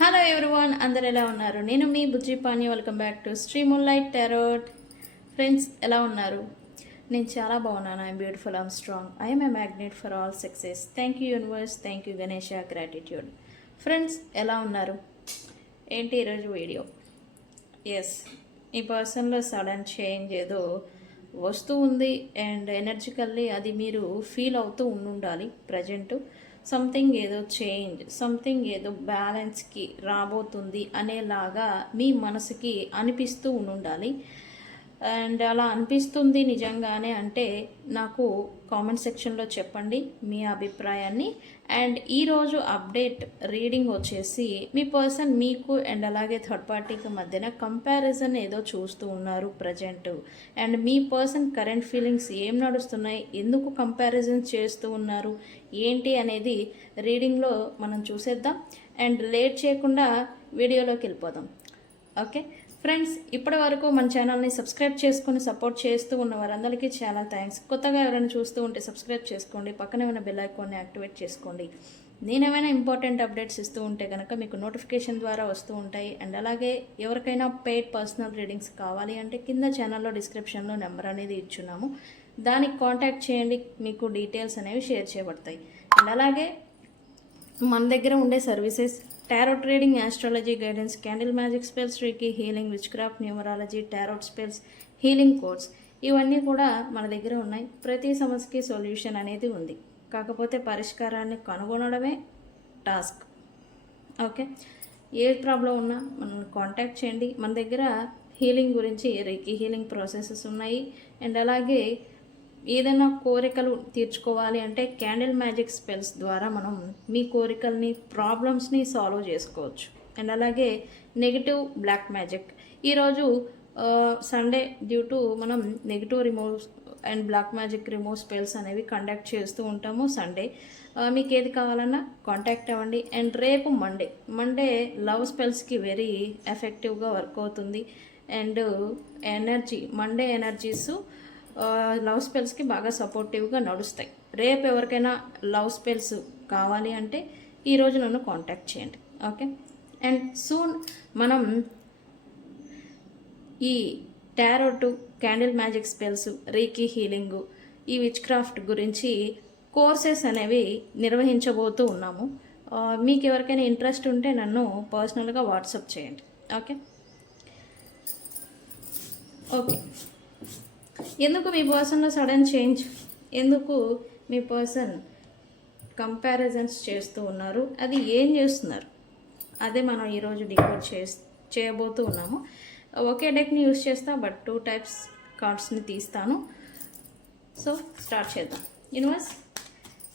Hello everyone, అందరు ఎలా ఉన్నారు? నేను మీ Bujji Pani. Welcome back to Shri moonlight tarot. Friends, ఎలా ఉన్నారు? నేను చాలా బాగున్నాను. I'm beautiful, I'm strong, I'm a magnet for all success. Thank you universe, thank you Ganesha, gratitude. Friends, ఎలా ఉన్నారు? ఏంటి ఈరోజు వీడియో? ఎస్, ఈ పర్సన్లో సడన్ చేంజ్ ఏదో వస్తూ ఉంది అండ్ ఎనర్జికల్లీ అది మీరు ఫీల్ అవుతూ ఉండాలి. ప్రజెంటు సంథింగ్ ఏదో చేంజ్, సంథింగ్ ఏదో బ్యాలెన్స్కి రాబోతుంది అనేలాగా మీ మనసుకి అనిపిస్తూ ఉండాలి. అండ్ అలా అనిపిస్తుంది నిజంగానే అంటే నాకు కామెంట్ సెక్షన్లో చెప్పండి మీ అభిప్రాయాన్ని. అండ్ ఈరోజు అప్డేట్ రీడింగ్ వచ్చేసి మీ పర్సన్ మీకు అండ్ అలాగే థర్డ్ పార్టీకి మధ్యన కంపారిజన్ ఏదో చూస్తూ ఉన్నారు present. And me person current feelings ఏం నడుస్తున్నాయి, ఎందుకు కంపారిజన్ చేస్తూ ఉన్నారు, ఏంటి అనేది రీడింగ్లో మనం చూసేద్దాం. అండ్ లేట్ చేయకుండా వీడియోలోకి వెళ్ళిపోదాం. ఓకే ఫ్రెండ్స్, ఇప్పటి వరకు మన ఛానల్ని సబ్స్క్రైబ్ చేసుకుని సపోర్ట్ చేస్తూ ఉన్న వారందరికీ చాలా థ్యాంక్స్. కొత్తగా ఎవరైనా చూస్తూ ఉంటే సబ్స్క్రైబ్ చేసుకోండి, పక్కనే ఉన్న బెల్ ఐకాన్ని యాక్టివేట్ చేసుకోండి. నేనేమైనా ఇంపార్టెంట్ అప్డేట్స్ ఇస్తూ ఉంటే కనుక మీకు నోటిఫికేషన్ ద్వారా వస్తూ ఉంటాయి. అండ్ అలాగే ఎవరికైనా పెయిడ్ పర్సనల్ రీడింగ్స్ కావాలి అంటే కింద ఛానల్లో డిస్క్రిప్షన్లో నెంబర్ అనేది ఇచ్చున్నాము, దానికి కాంటాక్ట్ చేయండి, మీకు డీటెయిల్స్ అనేవి షేర్ చేయబడతాయి. అండ్ అలాగే మన దగ్గర ఉండే services tarot reading, astrology guidance, candle magic spells, reiki healing, which craft, numerology, tarot spells, healing course, ఇవన్నీ కూడా మన దగ్గర ఉన్నాయి. ప్రతి సమస్యకి సొల్యూషన్ అనేది ఉంది, కాకపోతే పరిష్కారాన్ని కనుగొనడమే టాస్క్. ఓకే, ఏ ప్రాబ్లం ఉన్నా మనల్ని కాంటాక్ట్ చేయండి. మన దగ్గర హీలింగ్ గురించి రీకీ హీలింగ్ ప్రాసెసెస్ ఉన్నాయి. అండ్ అలాగే ఏదైనా కోరికలు తీర్చుకోవాలి అంటే క్యాండిల్ మ్యాజిక్ స్పెల్స్ ద్వారా మనం మీ కోరికల్ని, ప్రాబ్లమ్స్ని సాల్వ్ చేసుకోవచ్చు. అండ్ అలాగే నెగిటివ్ బ్లాక్ మ్యాజిక్, ఈరోజు సండే డ్యూ టు మనం negative remove and black magic remove spells అనేవి కండక్ట్ చేస్తూ ఉంటాము సండే. మీకు ఏది కావాలన్నా కాంటాక్ట్ అవ్వండి. అండ్ రేపు మండే లవ్ స్పెల్స్కి వెరీ ఎఫెక్టివ్గా వర్క్ అవుతుంది. అండ్ మండే ఎనర్జీస్ లవ్ స్పెల్స్కి బాగా సపోర్టివ్గా నడుస్తాయి. రేపు ఎవరికైనా లవ్ స్పెల్స్ కావాలి అంటే ఈరోజు నన్ను కాంటాక్ట్ చేయండి. ఓకే, అండ్ సూన్ మనం ఈ tarot, candle magic spells, reiki healing, ఈ విచ్ క్రాఫ్ట్ గురించి కోర్సెస్ అనేవి నిర్వహించబోతూ ఉన్నాము. మీకు ఎవరికైనా ఇంట్రెస్ట్ ఉంటే నన్ను పర్సనల్గా వాట్సాప్ చేయండి. ఓకే ఓకే ఎందుకు మీ పర్సన్లో సడన్ చేంజ్, ఎందుకు మీ పర్సన్ కంపారిజన్స్ చేస్తూ ఉన్నారు, అది ఏం చేస్తున్నారు, అదే మనం ఈరోజు డికోడ్ చేయబోతూ ఉన్నాము. ఒకే డెక్ని యూస్ చేస్తా, బట్ 2 టైప్స్ కార్డ్స్ని తీస్తాను. సో స్టార్ట్ చేద్దాం. యూనివర్స్,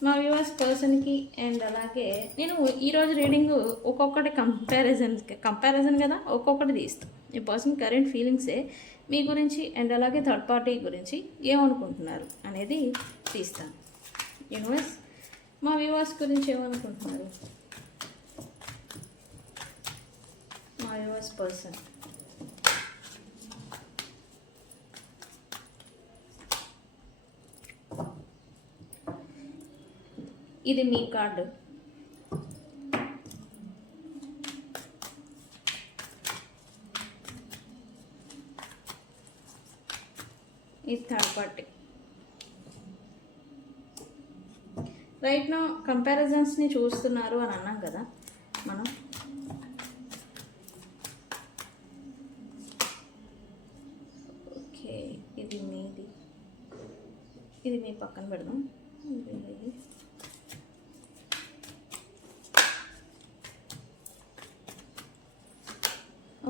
మా వ్యూవర్స్ పర్సన్కి అండ్ అలాగే నేను ఈరోజు రీడింగ్ ఒక్కొక్కటి కంపారిజన్ కదా, ఒక్కొక్కటి తీస్తాను. ఈ పర్సన్ కరెంట్ ఫీలింగ్సే మీ గురించి అండ్ అలాగే థర్డ్ పార్టీ గురించి ఏమనుకుంటున్నారు అనేది తీస్తాను. యూనివర్స్, మా వ్యూవర్స్ గురించి ఏమనుకుంటున్నారు, మా వ్యూవర్స్ పర్సన్. ఇది మీ కార్డు. ఇది థర్డ్ పార్టీ. రైట్ నా కంపారిజన్స్ని చూస్తున్నారు అని అన్నాం కదా మనం. ఓకే, ఇది మీది, ఇది మీ పక్కన పెడదాం.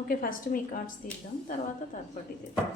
ఓకే, ఫస్ట్ మీ కార్డ్స్ తీద్దాం, తర్వాత థర్డ్ పార్టీ తీద్దాం.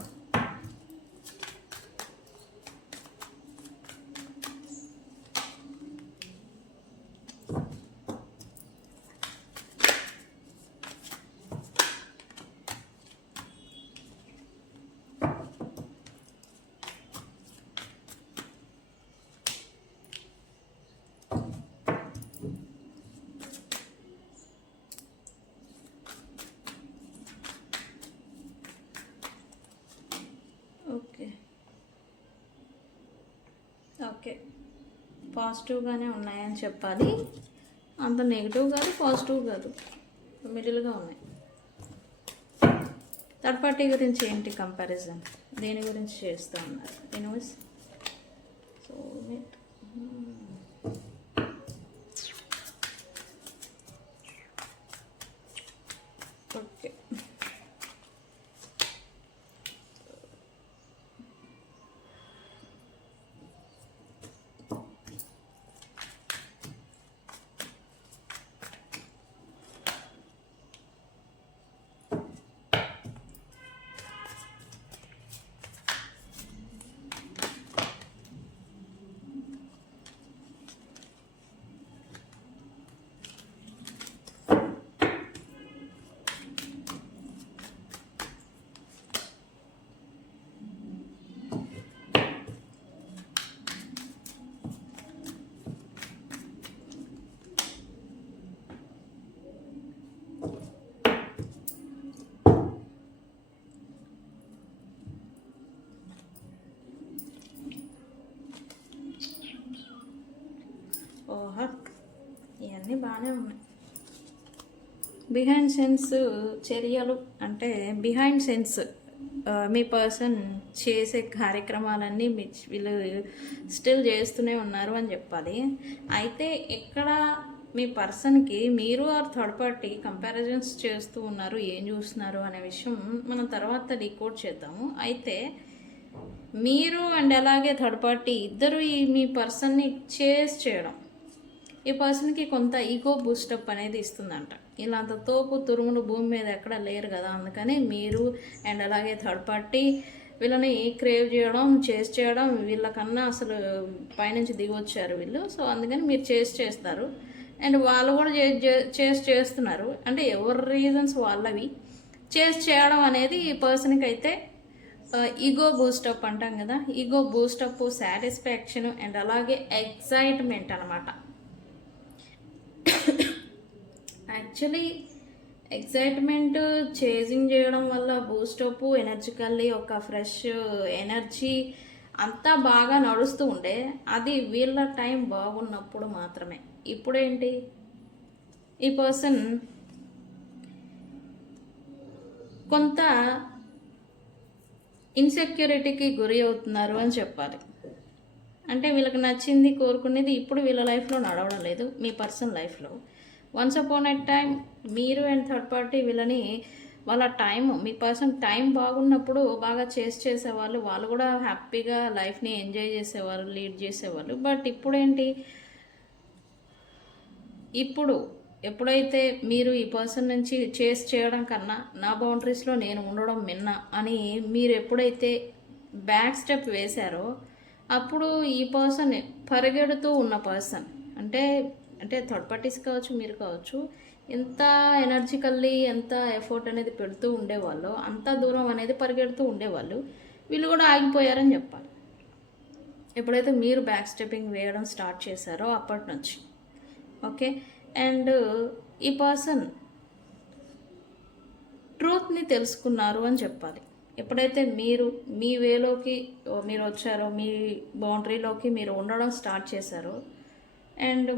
ఓకే, పాజిటివ్గానే ఉన్నాయని చెప్పాలి, అంత నెగిటివ్ కాదు, పాజిటివ్ కాదు. మిడిల్గా ఉన్నాయి. థర్డ్ పార్టీ గురించి ఏంటి కంపారిజన్, దేని గురించి చేస్తూ ఉన్నారు? Universe, soulmate, okay. ఓహో, ఇవన్నీ బాగానే ఉన్నాయి. బిహైండ్ సెన్స్ చర్యలు అంటే బిహైండ్ సెన్స్ మీ పర్సన్ చేసే కార్యక్రమాలన్నీ వీళ్ళు స్టిల్ చేస్తూనే ఉన్నారు అని చెప్పాలి. అయితే ఇక్కడ మీ పర్సన్కి మీరు ఆర్ థర్డ్ పార్టీ కంపారిజన్స్ చేస్తూ ఉన్నారు, ఏం చూస్తున్నారు అనే విషయం మనం తర్వాత డీకోడ్ చేద్దాము. అయితే మీరు అండ్ అలాగే థర్డ్ పార్టీ ఇద్దరు మీ పర్సన్ని చేస్ చేయడం ఈ పర్సన్కి కొంత ఈగో బూస్టప్ అనేది ఇస్తుందంట. ఇలా అంత తోపు తురుములు భూమి మీద ఎక్కడ లేరు కదా, అందుకని మీరు అండ్ అలాగే థర్డ్ పార్టీ వీళ్ళని క్రేవ్ చేయడం, చేస్ చేయడం, వీళ్ళకన్నా అసలు పైనుంచి దిగొచ్చారు వీళ్ళు. సో అందుకని మీరు చేస్తారు అండ్ వాళ్ళు కూడా చేస్తున్నారు. అంటే ఎవరి రీజన్స్ వాళ్ళవి. చేయడం అనేది ఈ పర్సన్కి అయితే ఈగో బూస్టప్ అంటాం కదా, ఈగో బూస్టప్, సాటిస్ఫాక్షన్ అండ్ అలాగే ఎక్సైట్మెంట్ అనమాట. యాక్చువల్లీ ఎక్సైట్మెంట్ చేజింగ్ చేయడం వల్ల బూస్టప్, ఎనర్జికల్లీ ఒక ఫ్రెష్ ఎనర్జీ అంతా బాగా నడుస్తూ ఉండే, అది వీళ్ళ టైం బాగున్నప్పుడు మాత్రమే. ఇప్పుడేంటి, ఈ పర్సన్ కొంత ఇన్సెక్యూరిటీకి గురి అవుతున్నారు అని చెప్పాలి. అంటే వీళ్ళకి నచ్చింది, కోరుకునేది ఇప్పుడు వీళ్ళ లైఫ్లో నడవడం లేదు, మీ పర్సన్ లైఫ్లో. వన్స్ అపాన్ ఎ టైం మీరు అండ్ థర్డ్ పార్టీ వీళ్ళని వాళ్ళ టైం, మీ పర్సన్ టైం బాగున్నప్పుడు బాగా చేసేవాళ్ళు, వాళ్ళు కూడా హ్యాపీగా లైఫ్ని ఎంజాయ్ చేసేవారు, లీడ్ చేసేవాళ్ళు. బట్ ఇప్పుడేంటి, ఎప్పుడైతే మీరు ఈ పర్సన్ నుంచి చేయడం కన్నా నా బౌండరీస్లో నేను ఉండడం మిన్న అని మీరు ఎప్పుడైతే బ్యాక్ స్టెప్ వేశారో అప్పుడు ఈ పర్సన్ పరిగెడుతూ ఉన్న పర్సన్ అంటే థర్డ్ పార్టీస్ కావచ్చు, మీరు కావచ్చు, ఎంత ఎనర్జికల్లీ ఎంత ఎఫర్ట్ అనేది పెడుతూ ఉండేవాళ్ళు, అంత దూరం అనేది పరిగెడుతూ ఉండేవాళ్ళు, వీళ్ళు కూడా ఆగిపోయారని చెప్పాలి. ఎప్పుడైతే మీరు బ్యాక్ స్టెప్పింగ్ వేయడం స్టార్ట్ చేశారో అప్పటి నుంచి. ఓకే. అండ్ ఈ పర్సన్ ట్రూత్ని తెలుసుకున్నారు అని చెప్పాలి. ఎప్పుడైతే మీరు మీ వేలోకి మీరు వచ్చారో, మీ బౌండరీలోకి మీరు ఉండడం స్టార్ట్ చేశారో, అండ్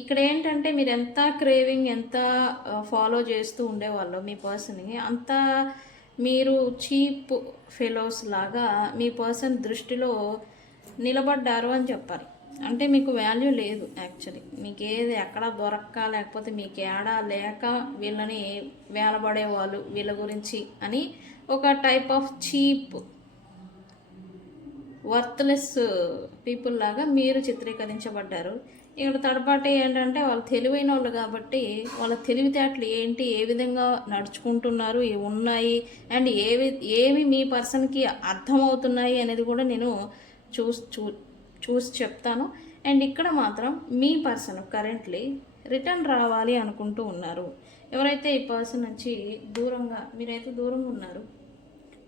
ఇక్కడ ఏంటంటే మీరు ఎంత క్రేవింగ్, ఎంత ఫాలో చేస్తూ ఉండేవాళ్ళు మీ పర్సన్ని, అంత మీరు చీప్ ఫెలోస్ లాగా మీ పర్సన్ దృష్టిలో నిలబడ్డారు అని చెప్పాలి. అంటే మీకు వాల్యూ లేదు యాక్చువల్లీ, మీకు ఏది ఎక్కడ దొరక్క, లేకపోతే మీకు ఏడా లేక వీళ్ళని వేలబడేవాళ్ళు వీళ్ళ గురించి అని ఒక type of cheap worthless people లాగా మీరు చిత్రీకరించబడ్డారు. ఇక్కడ థర్డ్ పార్టీ ఏంటంటే వాళ్ళు తెలివైన వాళ్ళు కాబట్టి వాళ్ళ తెలివితేటలు ఏంటి, ఏ విధంగా నడుచుకుంటున్నారు, ఉన్నాయి అండ్ ఏవి మీ పర్సన్కి అర్థమవుతున్నాయి అనేది కూడా నేను చూసి చెప్తాను. అండ్ ఇక్కడ మాత్రం మీ పర్సన్ కరెంట్లీ రిటర్న్ రావాలి అనుకుంటూ ఉన్నారు. ఎవరైతే ఈ పర్సన్ నుంచి మీరైతే దూరంగా ఉన్నారు,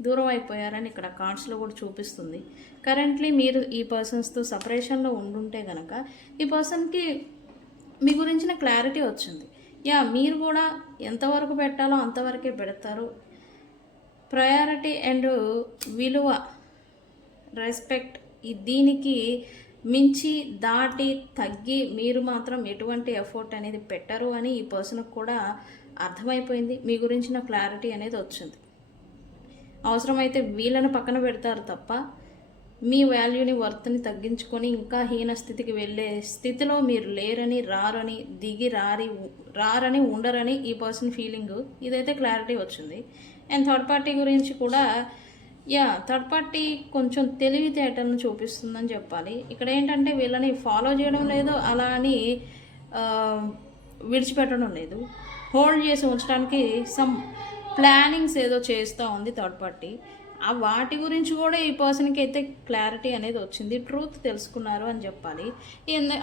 దూరం అయిపోయారని ఇక్కడ కార్డ్స్లో కూడా చూపిస్తుంది. కరెంట్లీ మీరు ఈ పర్సన్స్తో సపరేషన్లో ఉండుంటే కనుక ఈ పర్సన్కి మీ గురించిన క్లారిటీ వచ్చింది. మీరు కూడా ఎంతవరకు పెట్టాలో అంతవరకే పెడతారు. ప్రయారిటీ అండ్ విలువ, రెస్పెక్ట్, దీనికి మించి దాటి తగ్గి మీరు మాత్రం ఎటువంటి ఎఫర్ట్ అనేది పెట్టరు అని ఈ పర్సన్కి కూడా అర్థమైపోయింది. మీ గురించిన క్లారిటీ అనేది వచ్చింది. అవసరమైతే వీళ్ళని పక్కన పెడతారు తప్ప మీ వాల్యూని వర్త్ని తగ్గించుకొని ఇంకా హీన స్థితికి వెళ్ళే స్థితిలో మీరు లేరని, రారని, దిగి రారని, ఉండరని ఈ పర్సన్ ఫీలింగ్. ఇదైతే క్లారిటీ వచ్చింది. అండ్ థర్డ్ పార్టీ గురించి కూడా థర్డ్ పార్టీ కొంచెం తెలివితేటలను చూపిస్తుందని చెప్పాలి. ఇక్కడ ఏంటంటే వీళ్ళని ఫాలో చేయడం లేదు, అలా అని విడిచిపెట్టడం లేదు, హోల్డ్ చేసి ఉంచడానికి సమ్ ప్లానింగ్స్ ఏదో చేస్తూ ఉంది థర్డ్ పార్టీ. ఆ వాటి గురించి కూడా ఈ పర్సన్కి అయితే క్లారిటీ అనేది వచ్చింది, ట్రూత్ తెలుసుకున్నారు అని చెప్పాలి.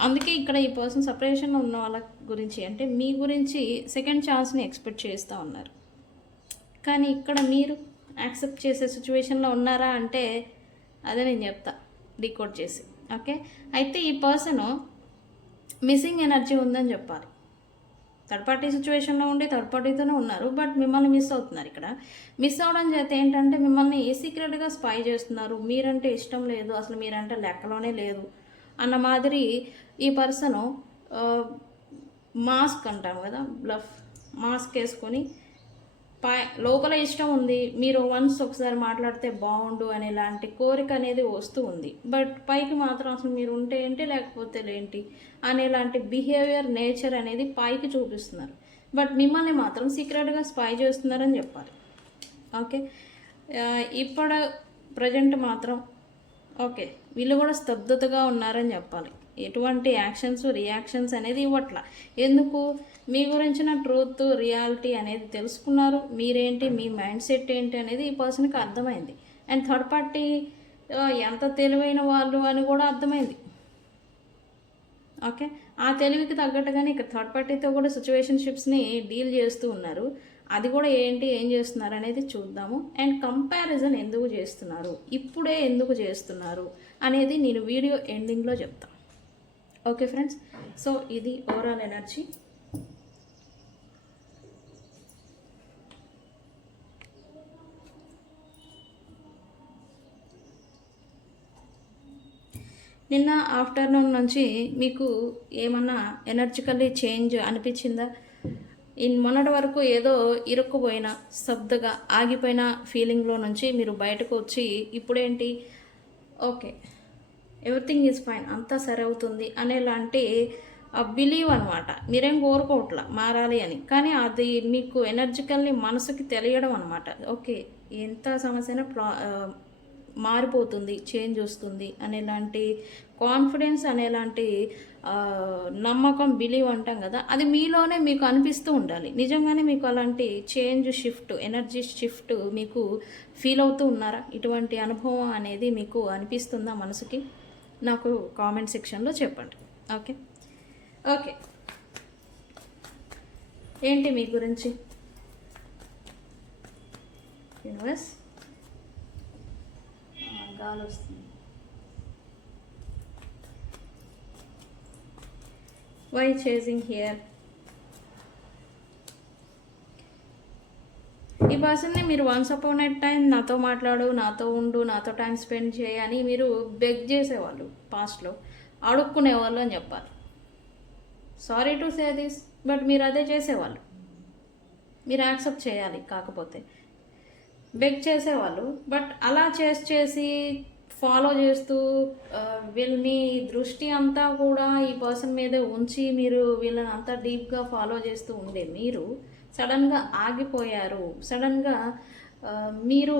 అందుకే ఇక్కడ ఈ పర్సన్ సపరేషన్లో ఉన్న వాళ్ళ గురించి అంటే మీ గురించి సెకండ్ ఛాన్స్ని ఎక్స్పెక్ట్ చేస్తూ ఉన్నారు. కానీ ఇక్కడ మీరు యాక్సెప్ట్ చేసే సిచ్యువేషన్లో ఉన్నారా అంటే అదే నేను చెప్తా డీకోడ్ చేసి. ఓకే, అయితే ఈ పర్సన్ మిస్సింగ్ ఎనర్జీ ఉందని చెప్పాలి. థర్డ్ పార్టీ సిచ్యువేషన్లో ఉండి థర్డ్ పార్టీతోనే ఉన్నారు, బట్ మిమ్మల్ని మిస్ అవుతున్నారు. ఇక్కడ మిస్ అవడం చేత ఏంటంటే మిమ్మల్ని సీక్రెట్గా స్పై చేస్తున్నారు. మీరంటే ఇష్టం లేదు, అసలు మీరంటే లెక్కలోనే లేదు అన్న మాదిరి ఈ పర్సను మాస్క్ అంటాం కదా, బ్లఫ్ మాస్క్ వేసుకొని లోపల ఇష్టం ఉంది, మీరు వన్స్ ఒకసారి మాట్లాడితే బాగుండు అనేలాంటి కోరిక అనేది వస్తూ ఉంది. బట్ పైకి మాత్రం అసలు మీరు ఉంటే ఏంటి లేకపోతే ఏంటి అనేలాంటి బిహేవియర్ నేచర్ అనేది పైకి చూపిస్తున్నారు. బట్ మిమ్మల్ని మాత్రం సీక్రెట్గా స్పై చేస్తున్నారని చెప్పాలి. ఓకే, ఇప్పుడు ప్రజెంట్ మాత్రం ఓకే వీళ్ళు కూడా స్తబ్దతగా ఉన్నారని చెప్పాలి. ఎటువంటి యాక్షన్స్ రియాక్షన్స్ అనేది ఇవ్వట్ల. ఎందుకు? మీ గురించిన ట్రూత్ రియాలిటీ అనేది తెలుసుకున్నారు. మీరేంటి, మీ మైండ్ సెట్ ఏంటి అనేది ఈ పర్సన్కి అర్థమైంది. అండ్ థర్డ్ పార్టీ ఎంత తెలివైన వాళ్ళు అని కూడా అర్థమైంది. ఓకే, ఆ తెలివికి తగ్గట్టుగానే ఇక్కడ థర్డ్ పార్టీతో కూడా సిచ్యువేషన్షిప్స్ని డీల్ చేస్తూ ఉన్నారు. అది కూడా ఏంటి, ఏం చేస్తున్నారు అనేది చూద్దాము. అండ్ కంపారిజన్ ఎందుకు చేస్తున్నారు, ఇప్పుడే ఎందుకు చేస్తున్నారు అనేది నేను వీడియో ఎండింగ్లో చెప్తాను. ఓకే ఫ్రెండ్స్, సో ఇది ఓవరాల్ ఎనర్జీ. నిన్న ఆఫ్టర్నూన్ నుంచి మీకు ఏమన్నా ఎనర్జికల్లీ చేంజ్ అనిపించిందా? మొన్నటి వరకు ఏదో ఇరుక్కుపోయిన స్తబ్దుగా ఆగిపోయిన ఫీలింగ్లో నుంచి మీరు బయటకు వచ్చి ఇప్పుడేంటి ఓకే ఎవ్రీథింగ్ ఈజ్ ఫైన్, అంతా సరే అవుతుంది అనేలాంటి బిలీవ్ అనమాట. మీరేం కోరుకోవట్లా మారాలి అని, కానీ అది మీకు ఎనర్జికల్లీ మనసుకి తెలియడం అనమాట. ఓకే ఎంత సమస్యన మారిపోతుంది, చేంజ్ వస్తుంది అనేలాంటి కాన్ఫిడెన్స్ అనేలాంటి నమ్మకం, బిలీవ్ అంటాం కదా, అది మీలోనే మీకు అనిపిస్తూ ఉండాలి. నిజంగానే మీకు అలాంటి చేంజ్ షిఫ్ట్, ఎనర్జీ షిఫ్ట్ మీకు ఫీల్ అవుతూ ఉన్నారా? ఇటువంటి అనుభవం అనేది మీకు అనిపిస్తుందా మనసుకి? నాకు కామెంట్ సెక్షన్లో చెప్పండి. ఓకే ఓకే, ఏంటి మీ గురించి యూనివర్స్? గాలి వస్తుంది. Why chasing here? ఈ పర్సన్ని మీరు వన్స్ అపాన్ ఎ టైం నాతో మాట్లాడు, నాతో ఉండు, నాతో టైం స్పెండ్ చేయని మీరు బెగ్ చేసేవాళ్ళు, పాస్ట్లో అడుక్కునేవాళ్ళు అని చెప్పాలి. Sorry to say this, but మీరు అదే చేసేవాళ్ళు. మీరు యాక్సెప్ట్ చేయాలి. కాకపోతే బెగ్ చేసేవాళ్ళు, బట్ అలా చేసి ఫాలో చేస్తూ వీళ్ళని దృష్టి అంతా కూడా ఈ పర్సన్ మీదే ఉంచి మీరు వీళ్ళని అంతా డీప్గా ఫాలో చేస్తూ ఉండే మీరు సడన్గా ఆగిపోయారు. సడన్గా మీరు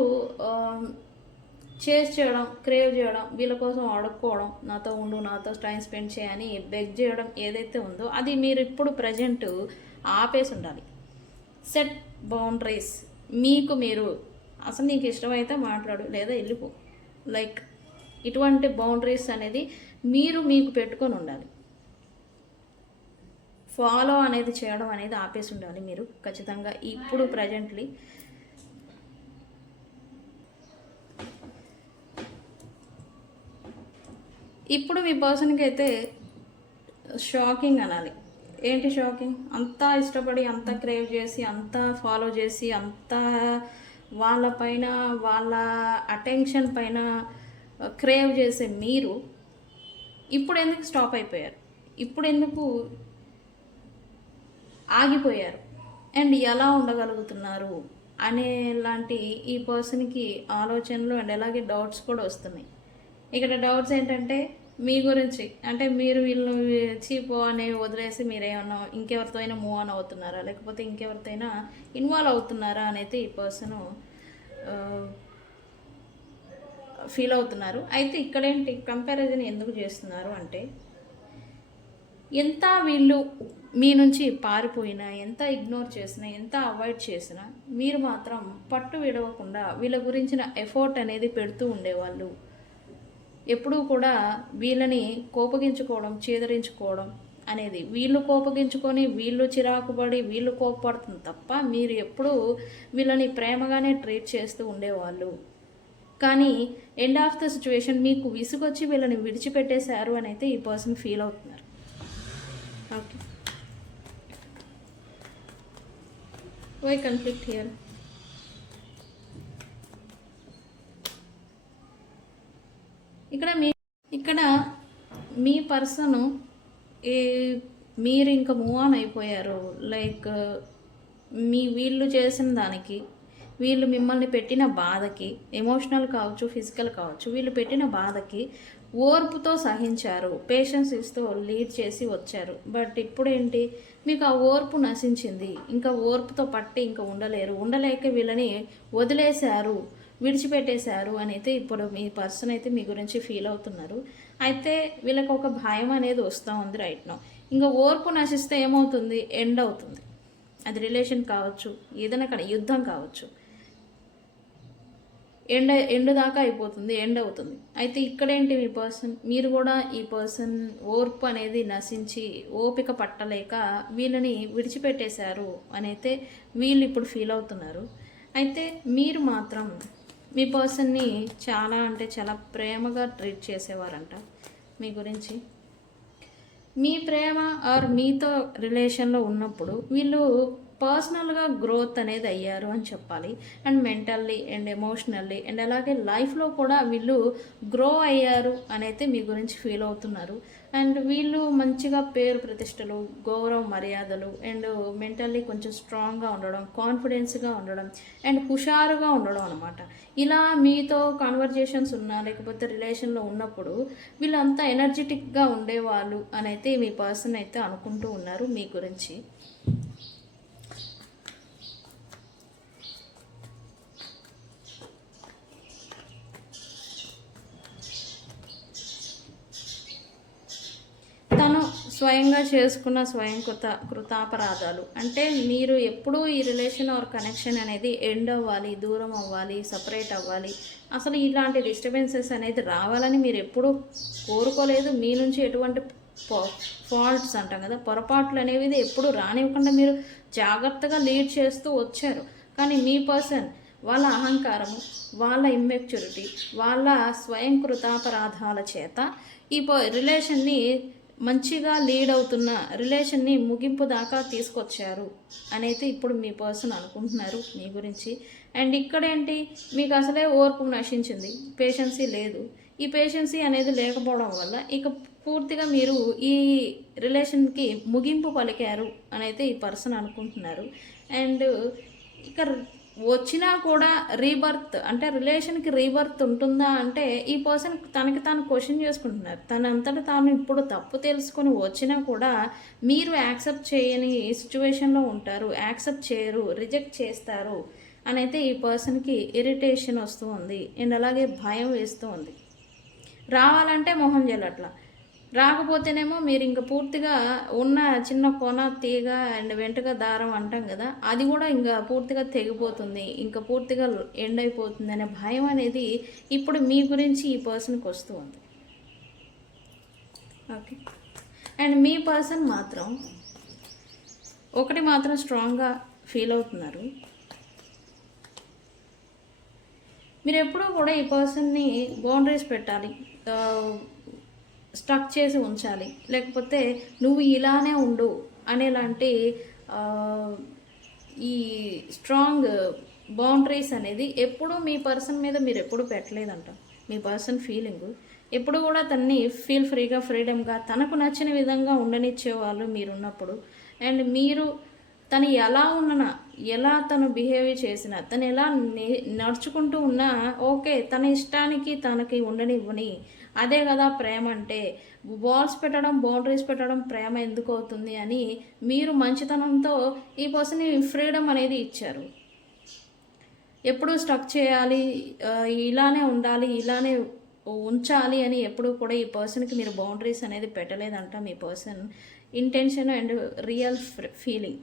చేయడం, క్రేవ్ చేయడం, వీళ్ళ కోసం అడుక్కోవడం, నాతో ఉండు, నాతో టైం స్పెండ్ చేయని బెగ్ చేయడం ఏదైతే ఉందో అది మీరు ఇప్పుడు ప్రజెంట్ ఆపేసి ఉండాలి. Set boundaries. మీకు మీరు అసలు నీకు ఇష్టమైతే మాట్లాడు, లేదా వెళ్ళిపో. లైక్ ఇటువంటి బౌండరీస్ అనేది మీరు మీకు పెట్టుకొని ఉండాలి. ఫాలో అనేది చేయడం అనేది ఆపేసి ఉండాలి మీరు ఖచ్చితంగా ఇప్పుడు ప్రజెంట్లీ. ఇప్పుడు మీ పర్సన్కి అయితే షాకింగ్ అనాలి. ఏంటి షాకింగ్? అంతా ఇష్టపడి, అంతా క్రేవ్ చేసి, అంతా ఫాలో చేసి, అంతా వాళ్ళ పైన, వాళ్ళ అటెన్షన్ పైన క్రేవ్ చేసే మీరు ఇప్పుడు ఎందుకు స్టాప్ అయిపోయారు, ఇప్పుడు ఎందుకు ఆగిపోయారు, అండ్ ఎలా ఉండగలుగుతున్నారు అనేలాంటి ఈ పర్సన్కి ఆలోచనలు అండ్ అలాగే డౌట్స్ కూడా వస్తున్నాయి. ఇక్కడ డౌట్స్ ఏంటంటే మీ గురించి, అంటే మీరు వీళ్ళు చీపో అనేవి వదిలేసి మీరేమన్నా ఇంకెవరితో అయినా మూవ్ ఆన్ అవుతున్నారా, లేకపోతే ఇంకెవరితో అయినా ఇన్వాల్వ్ అవుతున్నారా అనేది ఈ పర్సన్ ఫీల్ అవుతున్నారు. అయితే ఇక్కడేంటి కంపారిజన్ ఎందుకు చేస్తున్నారు అంటే, ఎంత వీళ్ళు మీ నుంచి పారిపోయినా, ఎంత ఇగ్నోర్ చేసినా, ఎంత అవాయిడ్ చేసినా మీరు మాత్రం పట్టు విడవకుండా వీళ్ళ గురించిన ఎఫర్ట్ అనేది పెడుతూ ఉండేవాళ్ళు. ఎప్పుడూ కూడా వీళ్ళని కోపగించుకోవడం, చేదరించుకోవడం అనేది, వీళ్ళు కోపగించుకొని వీళ్ళు చిరాకుపడి వీళ్ళు కోపపడుతుంది తప్ప మీరు ఎప్పుడూ వీళ్ళని ప్రేమగానే ట్రీట్ చేస్తూ ఉండేవాళ్ళు. కానీ ఎండ్ ఆఫ్ ద సిచ్యువేషన్ మీకు విసుగొచ్చి వీళ్ళని విడిచిపెట్టేశారు అని అయితే ఈ పర్సన్ ఫీల్ అవుతున్నారు. Okay, why conflict here? ఇక్కడ మీ పర్సను మీరు ఇంకా మూవ్ ఆన్ అయిపోయారు. లైక్ వీళ్ళు చేసిన దానికి, వీళ్ళు మిమ్మల్ని పెట్టిన బాధకి, ఎమోషనల్ కావచ్చు, ఫిజికల్ కావచ్చు, వీళ్ళు పెట్టిన బాధకి ఓర్పుతో సహించారు, పేషెన్స్ ఇస్తూ లీడ్ చేసి వచ్చారు. బట్ ఇప్పుడు ఏంటి, మీకు ఆ ఓర్పు నశించింది. ఇంకా ఓర్పుతో పట్టి ఇంకా ఉండలేక వీళ్ళని వదిలేశారు, విడిచిపెట్టేశారు అని అయితే ఇప్పుడు మీ పర్సన్ అయితే మీ గురించి ఫీల్ అవుతున్నారు. అయితే వీళ్ళకి ఒక భయం అనేది వస్తూ ఉంది రైట్ నౌ. ఇంకా ఓర్పు నశిస్తే ఏమవుతుంది, ఎండ్ అవుతుంది. అది రిలేషన్ కావచ్చు, ఏదైనా కానీ యుద్ధం కావచ్చు, ఎండ్ దాకా అయిపోతుంది, ఎండ్ అవుతుంది. అయితే ఇక్కడేంటి మీ పర్సన్, మీరు కూడా ఈ పర్సన్ ఓర్పు అనేది నశించి ఓపిక పట్టలేక వీళ్ళని విడిచిపెట్టేశారు అని అయితే వీళ్ళు ఇప్పుడు ఫీల్ అవుతున్నారు. అయితే మీరు మాత్రం మీ పర్సన్ని చాలా అంటే చాలా ప్రేమగా ట్రీట్ చేసేవారంట. మీ గురించి మీ ప్రేమ ఆర్ మీతో రిలేషన్లో ఉన్నప్పుడు వీళ్ళు పర్సనల్గా గ్రోత్ అనేది అయ్యారు అని చెప్పాలి. And mentally and emotionally and అలాగే లైఫ్లో కూడా వీళ్ళు గ్రో అయ్యారు అని అయితే మీ గురించి ఫీల్ అవుతున్నారు. అండ్ వీళ్ళు మంచిగా పేరు ప్రతిష్టలు, గౌరవ మర్యాదలు అండ్ మెంటల్లీ కొంచెం స్ట్రాంగ్గా ఉండడం, కాన్ఫిడెన్స్గా ఉండడం అండ్ హుషారుగా ఉండడం అనమాట. ఇలా మీతో కాన్వర్జేషన్స్ ఉన్నా లేకపోతే రిలేషన్లో ఉన్నప్పుడు వీళ్ళంతా ఎనర్జెటిక్గా ఉండేవాళ్ళు అని అయితే మీ పర్సన్ అయితే అనుకుంటూ ఉన్నారు మీ గురించి. తను స్వయంగా చేసుకున్న కృతాపరాధాలు, అంటే మీరు ఎప్పుడూ ఈ రిలేషన్ ఆర్ కనెక్షన్ అనేది ఎండ్ అవ్వాలి, దూరం అవ్వాలి, సపరేట్ అవ్వాలి, అసలు ఇలాంటి డిస్టర్బెన్సెస్ అనేది రావాలని మీరు ఎప్పుడూ కోరుకోలేదు. మీ నుంచి ఎటువంటి ఫాల్ట్స్ అంటాం కదా, పొరపాట్లు అనేవి ఎప్పుడు రానివ్వకుండా మీరు జాగ్రత్తగా లీడ్ చేస్తూ వచ్చారు. కానీ మీ పర్సన్ వాళ్ళ అహంకారము, వాళ్ళ ఇమ్మెచ్యూరిటీ, వాళ్ళ స్వయం కృతాపరాధాల చేత ఈ రిలేషన్ని మంచిగా లీడ్ అవుతున్న రిలేషన్ని ముగింపు దాకా తీసుకొచ్చారు అని అయితే ఇప్పుడు మీ పర్సన్ అనుకుంటున్నారు మీ గురించి. అండ్ ఇక్కడేంటి, మీకు అసలే ఓర్పు నశించింది, పేషెన్సీ లేదు. ఈ పేషెన్సీ అనేది లేకపోవడం వల్ల ఇక పూర్తిగా మీరు ఈ రిలేషన్కి ముగింపు పలికారు అని అయితే ఈ పర్సన్ అనుకుంటున్నారు. అండ్ ఇక వచ్చినా కూడా రీబర్త్, అంటే రిలేషన్కి రీబర్త్ ఉంటుందా అంటే ఈ పర్సన్ తనకి తాను క్వశ్చన్ చేసుకుంటున్నారు. తనంతట తాను ఇప్పుడు తప్పు తెలుసుకొని వచ్చినా కూడా మీరు యాక్సెప్ట్ చేయని సిచ్యువేషన్లో ఉంటారు, యాక్సెప్ట్ చేయరు, రిజెక్ట్ చేస్తారు అని అయితే ఈ పర్సన్కి ఇరిటేషన్ వస్తూ ఉంది. అండ్ అలాగే భయం వేస్తూ ఉంది. రావాలంటే మొహం జల్లట్లా, రాకపోతేనేమో మీరు ఇంకా పూర్తిగా ఉన్న చిన్న కొన తీగ అండ్ వెంటగా దారం అంటాం కదా, అది కూడా ఇంకా పూర్తిగా తెగిపోతుంది, ఇంకా పూర్తిగా ఎండ్ అయిపోతుంది అనే భయం అనేది ఇప్పుడు మీ గురించి ఈ పర్సన్కి వస్తూ ఉంది. ఓకే, అండ్ మీ పర్సన్ మాత్రం ఒకటి మాత్రం స్ట్రాంగ్గా ఫీల్ అవుతున్నారు. మీరు ఎప్పుడూ కూడా ఈ పర్సన్ని బౌండరీస్ పెట్టాలి, స్టక్ చేసి ఉంచాలి, లేకపోతే నువ్వు ఇలానే ఉండు అనేలాంటి ఈ స్ట్రాంగ్ బౌండరీస్ అనేది ఎప్పుడూ మీ పర్సన్ మీద మీరు ఎప్పుడు పెట్టలేదంట. మీ పర్సన్ ఫీలింగు ఎప్పుడు కూడా తన్ని ఫ్రీడమ్గా తనకు నచ్చిన విధంగా ఉండనిచ్చేవాళ్ళు మీరున్నప్పుడు. అండ్ మీరు తను ఎలా ఉన్ననా, ఎలా తను బిహేవ్ చేసినా, తను ఎలా నడుచుకుంటూ ఉన్నా ఓకే, తన ఇష్టానికి తనకి ఉండనివ్వని. అదే కదా ప్రేమ అంటే. వాల్స్ పెట్టడం, బౌండరీస్ పెట్టడం ప్రేమ ఎందుకు అవుతుంది అని మీరు మంచితనంతో ఈ పర్సన్ ఫ్రీడమ్ అనేది ఇచ్చారు. ఎప్పుడూ స్టక్ చేయాలి, ఇలానే ఉండాలి, ఇలానే ఉంచాలి అని ఎప్పుడు కూడా ఈ పర్సన్కి మీరు బౌండరీస్ అనేది పెట్టలేదంట. మీ person intention and real feeling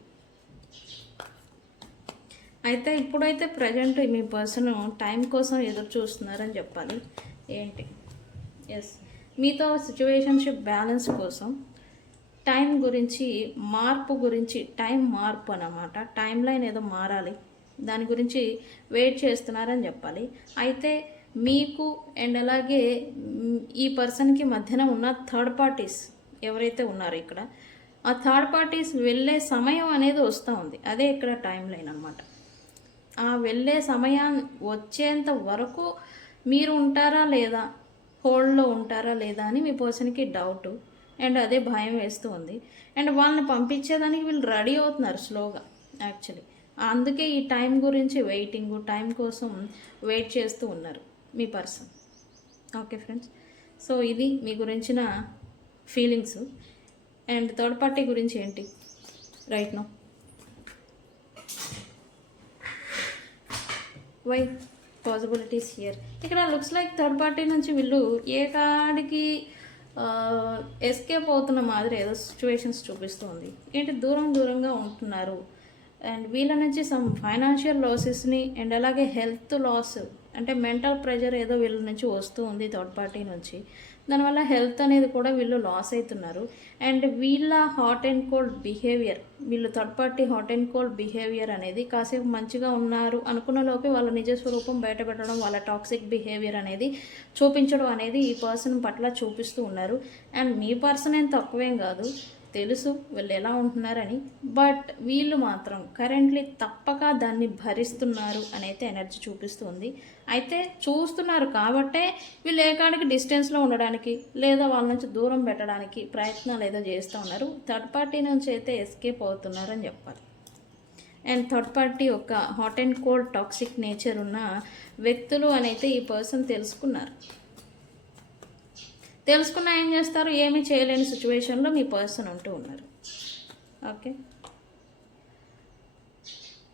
అయితే ఇప్పుడైతే ప్రజెంట్ మీ పర్సన్ టైం కోసం ఎదురు చూస్తున్నారని చెప్పాలి. ఏంటి? ఎస్, మీతో సిచ్యువేషన్షిప్ బ్యాలెన్స్ కోసం టైం గురించి, మార్పు గురించి, టైం మార్పు అన్నమాట. టైం లైన్ ఏదో మారాలి, దాని గురించి వెయిట్ చేస్తున్నారని చెప్పాలి. అయితే మీకు అండ్ అలాగే ఈ పర్సన్కి మధ్యన ఉన్న థర్డ్ పార్టీస్ ఎవరైతే ఉన్నారో ఇక్కడ, ఆ థర్డ్ పార్టీస్ వెళ్ళే సమయం అనేది వస్తూ ఉంది. అదే ఇక్కడ టైం లైన్ అనమాట. ఆ వెళ్ళే సమయం వచ్చేంత వరకు మీరు ఉంటారా లేదా, హోల్డ్లో ఉంటారా లేదా అని మీ పర్సన్కి డౌటు అండ్ అదే భయం వేస్తూ ఉంది. అండ్ వాళ్ళని పంపించేదానికి వీళ్ళు రెడీ అవుతున్నారు స్లోగా యాక్చువల్లీ. అందుకే ఈ టైం గురించి వెయిటింగ్, టైం కోసం వెయిట్ చేస్తూ ఉన్నారు మీ పర్సన్. ఓకే ఫ్రెండ్స్, సో ఇది మీ గురించిన ఫీలింగ్స్. అండ్ థర్డ్ పార్టీ గురించి ఏంటి right no? Why possibilities here. ఇక్కడ లుక్స్ లైక్ థర్డ్ పార్టీ నుంచి వీళ్ళు ఏ కాడికి ఎస్కేప్ అవుతున్న మాదిరి ఏదో సిచ్యువేషన్స్ చూపిస్తుంది. ఏంటి, దూరంగా ఉంటున్నారు. అండ్ వీళ్ళ నుంచి సమ్ ఫైనాన్షియల్ లాసెస్ని అండ్ అలాగే హెల్త్ లాస్ అంటే మెంటల్ ప్రెషర్ ఏదో వీళ్ళ నుంచి వస్తూ ఉంది థర్డ్ పార్టీ నుంచి. దానివల్ల హెల్త్ అనేది కూడా వీళ్ళు లాస్ అవుతున్నారు. అండ్ వీళ్ళ హాట్ అండ్ కోల్డ్ బిహేవియర్, వీళ్ళు third party hot and cold behaviour అనేది కాసేపు మంచిగా ఉన్నారు అనుకున్న లోపే వాళ్ళ నిజ స్వరూపం బయటపెట్టడం, వాళ్ళ టాక్సిక్ బిహేవియర్ అనేది చూపించడం అనేది ఈ పర్సన్ పట్ల చూపిస్తూ ఉన్నారు. అండ్ మీ పర్సన్ ఏం తక్కువేం కాదు, తెలుసు వీళ్ళు ఎలా ఉంటున్నారని. బట్ వీళ్ళు మాత్రం కరెంట్లీ తప్పక దాన్ని భరిస్తున్నారు అనైతే ఎనర్జీ చూపిస్తుంది. అయితే చూస్తున్నారు కాబట్టే వీళ్ళు ఏకాడికి డిస్టెన్స్లో ఉండడానికి లేదా వాళ్ళ నుంచి దూరం పెట్టడానికి ప్రయత్నాలు ఏదో చేస్తూ ఉన్నారు. థర్డ్ పార్టీ నుంచి అయితే ఎస్కేప్ అవుతున్నారు అని చెప్పాలి. అండ్ థర్డ్ పార్టీ ఒక hot and cold toxic nature ఉన్న వ్యక్తులు అనైతే ఈ పర్సన్ తెలుసుకున్నా ఏం చేస్తారు, ఏమీ చేయలేని సిచ్యువేషన్లో మీ పర్సన్ ఉంటూ ఉన్నారు. ఓకే,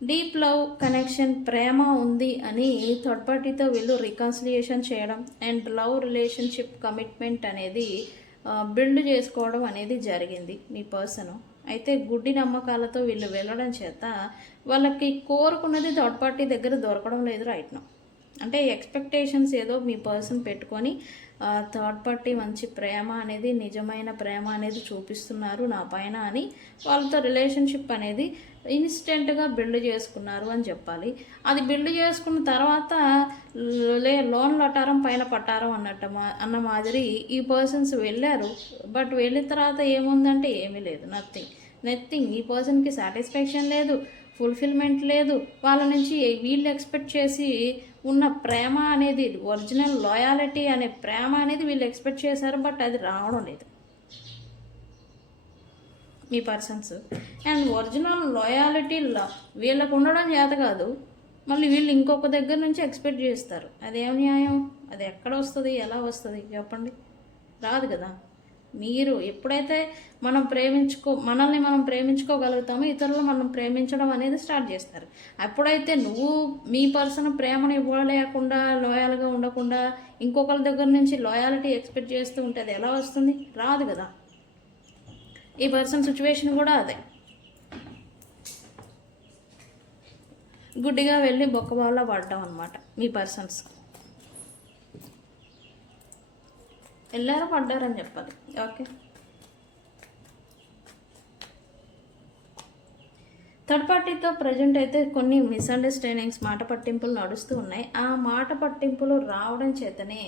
డీప్ లవ్ కనెక్షన్, ప్రేమ ఉంది అని థర్డ్ పార్టీతో వీళ్ళు రికన్సిలియేషన్ చేయడం అండ్ లవ్ రిలేషన్షిప్ కమిట్మెంట్ అనేది బిల్డ్ చేసుకోవడం అనేది జరిగింది మీ పర్సను. అయితే గుడ్డి నమ్మకాలతో వీళ్ళు వెళ్ళడం చేత వాళ్ళకి కోరుకున్నది థర్డ్ పార్టీ దగ్గర దొరకడం లేదు రైట్ నౌ. అంటే ఎక్స్పెక్టేషన్స్ ఏదో మీ పర్సన్ పెట్టుకొని థర్డ్ పార్టీ మంచి ప్రేమ అనేది, నిజమైన ప్రేమ అనేది చూపిస్తున్నారు నా పైన అని వాళ్ళతో రిలేషన్షిప్ అనేది ఇన్స్టెంట్గా బిల్డ్ చేసుకున్నారు అని చెప్పాలి. అది బిల్డ్ చేసుకున్న తర్వాత లోన్ లటారం పైన పట్టారం అన్న మాదిరి ఈ పర్సన్స్ వెళ్ళారు. బట్ వెళ్ళిన తర్వాత ఏముందంటే ఏమీ లేదు, నథింగ్. ఈ పర్సన్కి సాటిస్ఫాక్షన్ లేదు, ఫుల్ఫిల్మెంట్ లేదు. వాళ్ళ నుంచి వీళ్ళు ఎక్స్పెక్ట్ చేసి ఉన్న ప్రేమ అనేది, ఒరిజినల్ లాయాలిటీ అనే ప్రేమ అనేది వీళ్ళు ఎక్స్పెక్ట్ చేశారు, బట్ అది రావడం లేదు మీ పర్సన్స్. అండ్ ఒరిజినల్ లాయాలిటీ వీళ్ళకు ఉండడం చేత కాదు, మళ్ళీ వీళ్ళు ఇంకొక దగ్గర నుంచి ఎక్స్పెక్ట్ చేస్తారు. అదేం న్యాయం? అది ఎక్కడ వస్తుంది, ఎలా వస్తుంది చెప్పండి? రాదు కదా. మీరు ఎప్పుడైతే మనల్ని మనం ప్రేమించుకోగలుగుతామో ఇతరులు మనం ప్రేమించడం అనేది స్టార్ట్ చేస్తారు. అప్పుడైతే నువ్వు మీ పర్సన్ ప్రేమను ఇవ్వలేకుండా, లాయల్గా ఉండకుండా ఇంకొకరి దగ్గర నుంచి లాయాలిటీ ఎక్స్పెక్ట్ చేస్తూ ఉంటే అది ఎలా వస్తుంది? రాదు కదా. ఈ పర్సన్ సిచ్యువేషన్ కూడా అదే. గుడ్డిగా వెళ్ళి బొక్కబాల్లో పడ్డాం అనమాట మీ పర్సన్స్. వెళ్ళారో పడ్డారని చెప్పాలి. ఓకే, థర్డ్ పార్టీతో ప్రజెంట్ అయితే కొన్ని మిస్అండర్స్టాండింగ్స్, మాట పట్టింపులు నడుస్తూ ఉన్నాయి. ఆ మాట పట్టింపులు రావడం చేతనే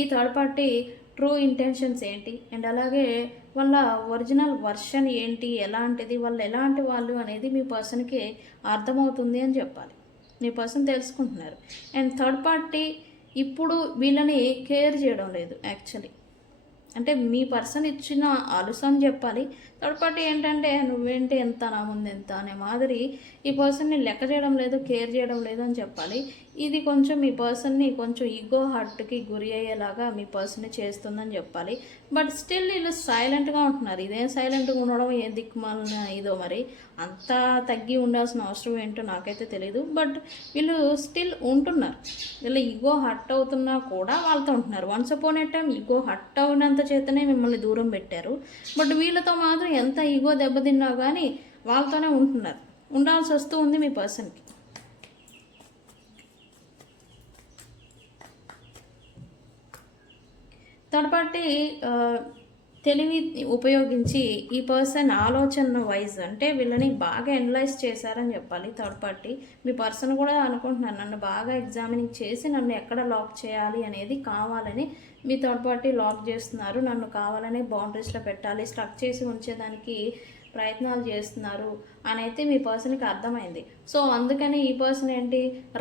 ఈ థర్డ్ పార్టీ ట్రూ ఇంటెన్షన్స్ ఏంటి అండ్ అలాగే వాళ్ళ ఒరిజినల్ వర్షన్ ఏంటి, ఎలాంటిది, వాళ్ళు ఎలాంటి వాళ్ళు అనేది మీ పర్సన్కి అర్థమవుతుంది అని చెప్పాలి. మీ పర్సన్ తెలుసుకుంటున్నారు. అండ్ థర్డ్ పార్టీ ఇప్పుడు వీళ్ళని కేర్ చేయడం లేదు యాక్చువల్లీ. అంటే మీ పర్సన్ ఇచ్చిన అలుసు అని చెప్పాలి. థర్డ్ పార్టీ ఏంటంటే నువ్వేంటి ఎంత, నా ముందు ఎంత అనే మాదిరి ఈ పర్సన్ని లెక్క చేయడం లేదు, కేర్ చేయడం లేదు అని చెప్పాలి. ఇది కొంచెం మీ పర్సన్ని కొంచెం ఈగో హర్ట్కి గురి అయ్యేలాగా మీ పర్సన్ని చేస్తుందని చెప్పాలి. బట్ స్టిల్ వీళ్ళు సైలెంట్గా ఉంటున్నారు. ఇదేం సైలెంట్గా ఉండడం, ఏ దిక్కుమాలిన ఇదో మరి. అంతా తగ్గి ఉండాల్సిన అవసరం ఏంటో నాకైతే తెలియదు. బట్ వీళ్ళు స్టిల్ ఉంటున్నారు. వీళ్ళు ఈగో హర్ట్ అవుతున్నా కూడా వాళ్ళతో ఉంటున్నారు. Once upon a time ego hurt అవునంత చేతనే మిమ్మల్ని దూరం పెట్టారు. బట్ వీళ్ళతో మాత్రం ఎంత ఈగో దెబ్బతిన్నా కానీ వాళ్ళతోనే ఉంటున్నారు. ఉండాల్సి వస్తూ ఉంది మీ పర్సన్కి. థర్డ్ పార్టీ తెలివి ఉపయోగించి ఈ పర్సన్ ఆలోచన వైజ్ అంటే వీళ్ళని బాగా ఎనలైజ్ చేశారని చెప్పాలి. థర్డ్ పార్టీ మీ పర్సన్ కూడా అనుకుంటున్నారు, నన్ను బాగా ఎగ్జామినింగ్ చేసి నన్ను ఎక్కడ లాక్ చేయాలి అనేది కావాలని మీ థర్డ్ పార్టీ లాక్ చేస్తున్నారు. నన్ను కావాలని బౌండరీస్లో పెట్టాలి, స్ట్రక్ చేసి ఉంచేదానికి ప్రయత్నాలు చేస్తున్నారు అని అయితే మీ పర్సన్కి అర్థమైంది. సో అందుకని ఈ పర్సన్ ఏంటి,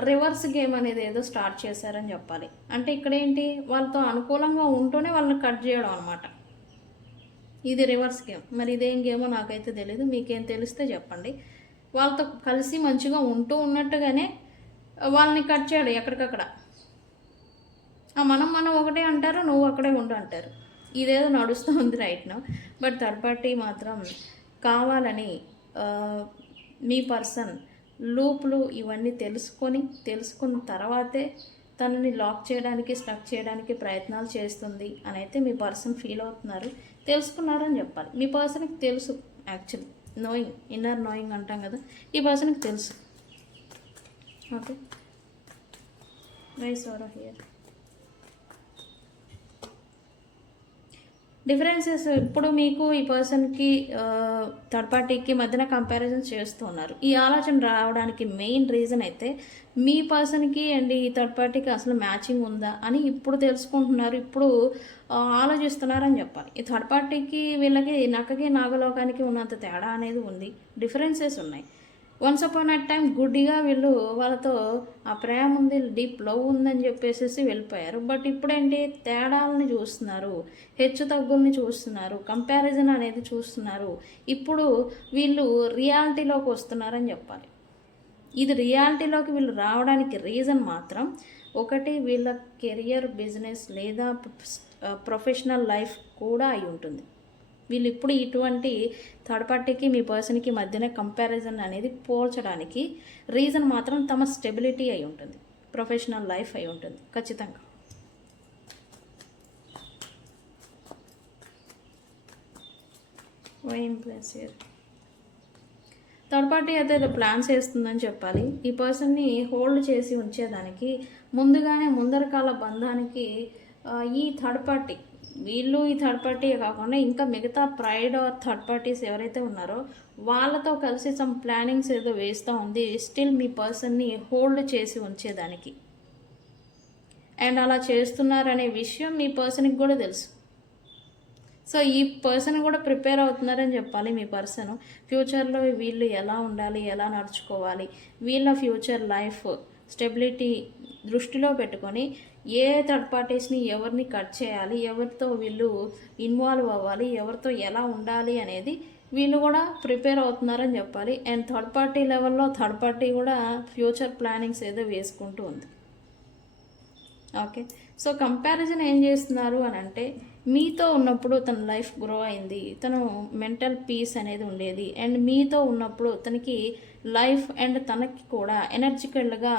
రివర్స్ గేమ్ అనేది ఏదో స్టార్ట్ చేశారని చెప్పాలి. అంటే ఇక్కడ ఏంటి, వాళ్ళతో అనుకూలంగా ఉంటూనే వాళ్ళని కట్ చేయడం అనమాట. ఇది రివర్స్ గేమ్. మరి ఇదేం గేమో నాకైతే తెలీదు, మీకేం తెలిస్తే చెప్పండి. వాళ్ళతో కలిసి మంచిగా ఉంటూ ఉన్నట్టుగానే వాళ్ళని కట్ చేయడం ఎక్కడికక్కడ. మనం ఒకటే అంటారు, నువ్వు అక్కడే ఉండు అంటారు. ఇదేదో నడుస్తూ ఉంది right now. But third party మాత్రం కావాలని మీ పర్సన్ లూప్లు ఇవన్నీ తెలుసుకున్న తర్వాతే తనని లాక్ చేయడానికి, స్టక్ చేయడానికి ప్రయత్నాలు చేస్తుంది అని అయితే మీ పర్సన్ ఫీల్ అవుతున్నారు. తెలుసుకున్నారని చెప్పాలి. మీ పర్సన్కి తెలుసు యాక్చువల్లీ, నోయింగ్, ఇన్నర్ నోయింగ్ అంటాం కదా, ఈ పర్సన్కి తెలుసు. Okay, rice or here. Differences ఇప్పుడు మీకు ఈ పర్సన్కి థర్డ్ పార్టీకి మధ్యన కంపారిజన్ చేస్తూ ఉన్నారు. ఈ ఆలోచన రావడానికి మెయిన్ రీజన్ అయితే మీ పర్సన్కి అండ్ ఈ థర్డ్ పార్టీకి అసలు మ్యాచింగ్ ఉందా అని ఇప్పుడు తెలుసుకుంటున్నారు, ఇప్పుడు ఆలోచిస్తున్నారని చెప్పాలి. ఈ థర్డ్ పార్టీకి వీళ్ళకి నక్కకి నాగలోకానికి ఉన్నంత తేడా అనేది ఉంది, డిఫరెన్సెస్ ఉన్నాయి. వన్స్ అపాన్ అ టైం గుడ్డిగా వీళ్ళు వాళ్ళతో ఆ ప్రేమ ఉంది, డీప్ లవ్ ఉందని చెప్పేసి వెళ్ళిపోయారు. బట్ ఇప్పుడేంటి, తేడాలని చూస్తున్నారు, హెచ్చు తగ్గుల్ని చూస్తున్నారు, కంపారిజన్ అనేది చూస్తున్నారు. ఇప్పుడు వీళ్ళు రియాలిటీలోకి వస్తున్నారని చెప్పాలి. ఇది రియాలిటీలోకి వీళ్ళు రావడానికి రీజన్ మాత్రం ఒకటి, వీళ్ళ కెరియర్, బిజినెస్ లేదా ప్రొఫెషనల్ లైఫ్ కూడా అయి ఉంటుంది. వీళ్ళు ఇప్పుడు ఇటువంటి థర్డ్ పార్టీకి మీ పర్సన్కి మధ్యన కంపారిజన్ అనేది పోల్చడానికి రీజన్ మాత్రం తమ స్టెబిలిటీ అయి ఉంటుంది, ప్రొఫెషనల్ లైఫ్ అయి ఉంటుంది ఖచ్చితంగా. థర్డ్ పార్టీ అయితే ఏదో ప్లాన్స్ వేస్తుందని చెప్పాలి. ఈ పర్సన్ని హోల్డ్ చేసి ఉంచేదానికి ముందుగానే ముందరకాల బంధానికి ఈ థర్డ్ పార్టీ, వీళ్ళు ఈ థర్డ్ పార్టీ కాకుండా ఇంకా మిగతా ప్రైడ్ ఆర్ థర్డ్ పార్టీస్ ఎవరైతే ఉన్నారో వాళ్ళతో కలిసి సమ్ ప్లానింగ్స్ ఏదో వేస్తూ ఉంది స్టిల్ మీ పర్సన్ని హోల్డ్ చేసి ఉంచేదానికి. అండ్ అలా చేస్తున్నారనే విషయం మీ పర్సన్కి కూడా తెలుసు. సో ఈ పర్సన్ కూడా ప్రిపేర్ అవుతున్నారని చెప్పాలి. మీ పర్సన్ ఫ్యూచర్లో వీళ్ళు ఎలా ఉండాలి, ఎలా నడుచుకోవాలి, వీళ్ళ ఫ్యూచర్ లైఫ్ స్టెబిలిటీ దృష్టిలో పెట్టుకొని ఏ థర్డ్ పార్టీస్ని ఎవరిని కట్ చేయాలి, ఎవరితో వీళ్ళు ఇన్వాల్వ్ అవ్వాలి, ఎవరితో ఎలా ఉండాలి అనేది వీళ్ళు కూడా ప్రిపేర్ అవుతున్నారని చెప్పాలి. అండ్ థర్డ్ పార్టీ లెవెల్లో థర్డ్ పార్టీ కూడా ఫ్యూచర్ ప్లానింగ్స్ ఏదో వేసుకుంటూ ఉంది. ఓకే, సో కంపారిజన్ ఏం చేస్తున్నారు అని అంటే, మీతో ఉన్నప్పుడు తన లైఫ్ గ్రో అయింది, తను మెంటల్ పీస్ అనేది ఉండేది. అండ్ మీతో ఉన్నప్పుడు తనకి లైఫ్ అండ్ తనకి కూడా ఎనర్జికల్గా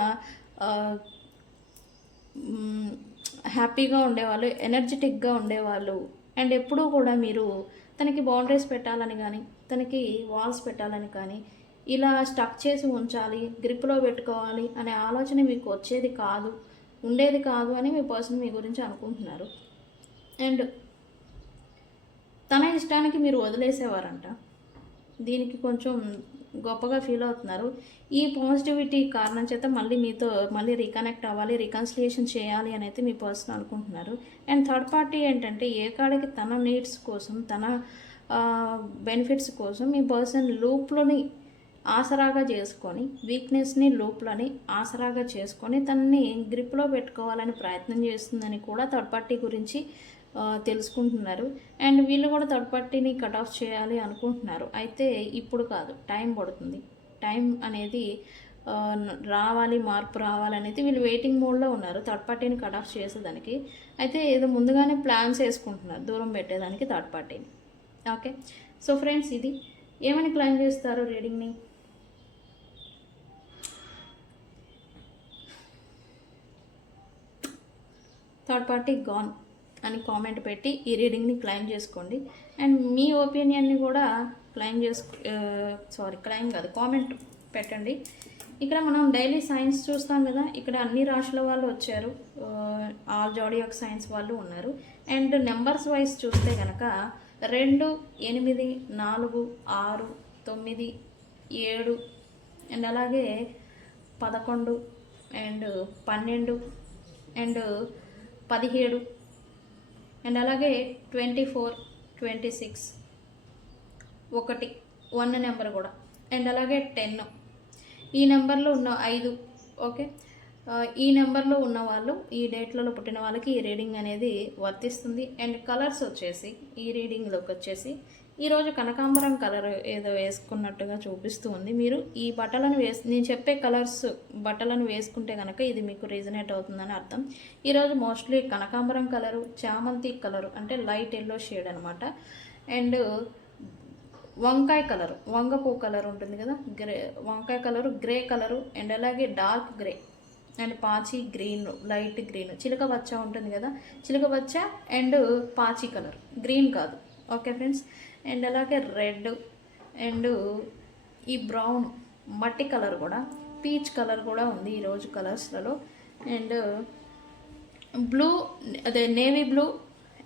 హ్యాపీగా ఉండేవాళ్ళు, ఎనర్జెటిక్గా ఉండేవాళ్ళు. అండ్ ఎప్పుడూ కూడా మీరు తనకి బౌండరీస్ పెట్టాలని కానీ, తనకి వాల్స్ పెట్టాలని కానీ, ఇలా స్టక్ చేసి ఉంచాలి, గ్రిప్లో పెట్టుకోవాలి అనే ఆలోచన మీకు ఉండేది కాదు అని మీ పర్సన్ మీ గురించి అనుకుంటున్నారు. అండ్ తన ఇష్టానికి మీరు వదిలేసేవారంట. దీనికి కొంచెం గొప్పగా ఫీల్ అవుతున్నారు. ఈ పాజిటివిటీ కారణం చేత మీతో మళ్ళీ రీకనెక్ట్ అవ్వాలి, రికన్సిలియేషన్ చేయాలి అని అయితే మీ పర్సన్ అనుకుంటున్నారు. అండ్ థర్డ్ పార్టీ ఏంటంటే ఏ కాడికి తన నీడ్స్ కోసం, తన బెనిఫిట్స్ కోసం మీ పర్సన్ లూప్లోని ఆసరాగా చేసుకొని, వీక్నెస్ని లోపులని ఆసరాగా చేసుకొని తనని గ్రిప్లో పెట్టుకోవాలని ప్రయత్నం చేస్తుందని కూడా థర్డ్ పార్టీ గురించి తెలుసుకుంటున్నారు. అండ్ వీళ్ళు కూడా థర్డ్ పార్టీని కట్ ఆఫ్ చేయాలి అనుకుంటున్నారు. అయితే ఇప్పుడు కాదు, టైం పడుతుంది. టైం అనేది రావాలి, మార్పు రావాలనేది వీళ్ళు వెయిటింగ్ మోడ్లో ఉన్నారు థర్డ్ పార్టీని కట్ ఆఫ్ చేసేదానికి. అయితే ఏదో ముందుగానే ప్లాన్స్ వేసుకుంటున్నారు దూరం పెట్టేదానికి థర్డ్ పార్టీని. ఓకే, సో ఫ్రెండ్స్, ఇది ఏమని క్లైమ్ చేస్తారు రీడింగ్ని? థర్డ్ పార్టీ గాన్ అని కామెంట్ పెట్టి ఈ రీడింగ్ని క్లైమ్ చేసుకోండి. అండ్ మీ ఒపీనియన్ని కూడా క్లైమ్ కాదు, కామెంట్ పెట్టండి. ఇక్కడ మనం డైలీ సైన్స్ చూస్తాం కదా, ఇక్కడ అన్ని రాశుల వాళ్ళు వచ్చారు, ఆల్ జోడియాక్ సైన్స్ వాళ్ళు ఉన్నారు. అండ్ నెంబర్స్ వైజ్ చూస్తే కనుక 2, 8, 4, 6, 9, 7 అండ్ అలాగే 11 అండ్ 12 అండ్ 17 అండ్ అలాగే 24, 26, 1 నెంబర్ కూడా, అండ్ అలాగే 10 ఈ నెంబర్లో ఉన్న 5. ఓకే, ఈ నెంబర్లో ఉన్న వాళ్ళు, ఈ డేట్లలో పుట్టిన వాళ్ళకి ఈ రీడింగ్ అనేది వర్తిస్తుంది. అండ్ కలర్స్ వచ్చేసి ఈ రీడింగ్లోకి వచ్చేసి ఈరోజు కనకాంబరం కలర్ ఏదో వేసుకున్నట్టుగా చూపిస్తూ ఉంది. మీరు ఈ బట్టలను నేను చెప్పే కలర్స్ బట్టలను వేసుకుంటే కనుక ఇది మీకు రీజనేట్ అవుతుందని అర్థం. ఈరోజు మోస్ట్లీ కనకాంబరం కలరు, చామంతి కలరు అంటే లైట్ ఎల్లో షేడ్ అనమాట. అండ్ వంకాయ కలరు, వంగపూ కలర్ ఉంటుంది కదా, వంకాయ కలరు, గ్రే కలరు అండ్ అలాగే డార్క్ గ్రే అండ్ పాచి గ్రీన్, లైట్ గ్రీన్, చిలక బచ్చ ఉంటుంది కదా, చిలక బచ్చ అండ్ పాచి కలర్, గ్రీన్ కాదు. ఓకే ఫ్రెండ్స్, అండ్ అలాగే రెడ్ అండ్ ఈ బ్రౌన్ మట్టి కలర్ కూడా, పీచ్ కలర్ కూడా ఉంది ఈరోజు కలర్స్లలో. అండ్ బ్లూ, అదే నేవీ బ్లూ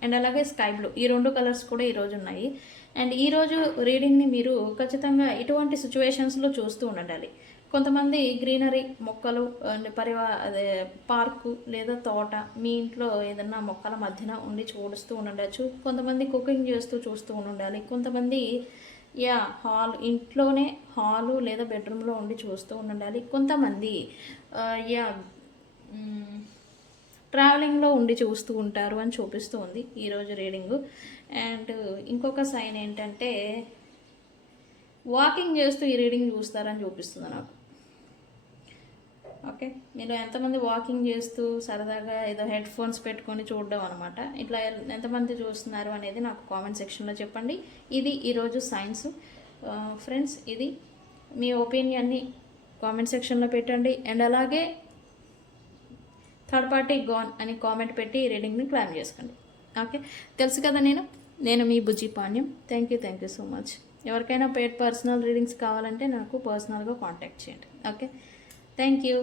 అండ్ అలాగే స్కై బ్లూ, ఈ 2 కలర్స్ కూడా ఈరోజు ఉన్నాయి. అండ్ ఈరోజు రీడింగ్ని మీరు ఖచ్చితంగా ఇటువంటి సిచ్యువేషన్స్లో చూస్తూ ఉండాలి. కొంతమంది గ్రీనరీ మొక్కలు అండ్ అదే పార్కు లేదా తోట, మీ ఇంట్లో ఏదన్నా మొక్కల మధ్యన ఉండి చూస్తూ ఉండవచ్చు. కొంతమంది కుకింగ్ చేస్తూ చూస్తూ ఉండాలి. కొంతమంది ఇంట్లోనే హాలు లేదా బెడ్రూమ్లో ఉండి చూస్తూ ఉండాలి. కొంతమంది ట్రావెలింగ్లో ఉండి చూస్తూ ఉంటారు అని చూపిస్తూ ఉంది ఈరోజు రీడింగు. అండ్ ఇంకొక సైన్ ఏంటంటే వాకింగ్ చేస్తూ ఈ రీడింగ్ చూస్తారని చూపిస్తుంది నాకు. ఓకే, మీరు ఎంతమంది వాకింగ్ చేస్తూ సరదాగా ఏదో హెడ్ ఫోన్స్ పెట్టుకొని చూడడం అనమాట, ఇట్లా ఎంతమంది చూస్తున్నారు అనేది నాకు కామెంట్ సెక్షన్లో చెప్పండి. ఇది ఈరోజు సైన్స్ ఫ్రెండ్స్. ఇది మీ ఒపీనియన్ని కామెంట్ సెక్షన్లో పెట్టండి. అండ్ అలాగే థర్డ్ పార్టీ గాన్ అని కామెంట్ పెట్టి ఈ రీడింగ్ని క్లైమ్ చేసుకోండి. ఓకే, తెలుసు కదా, నేను మీ Bujji Panyam. Thank you so much. ఎవరికైనా పెయిడ్ పర్సనల్ రీడింగ్స్ కావాలంటే నాకు పర్సనల్గా కాంటాక్ట్ చేయండి. Okay, thank you.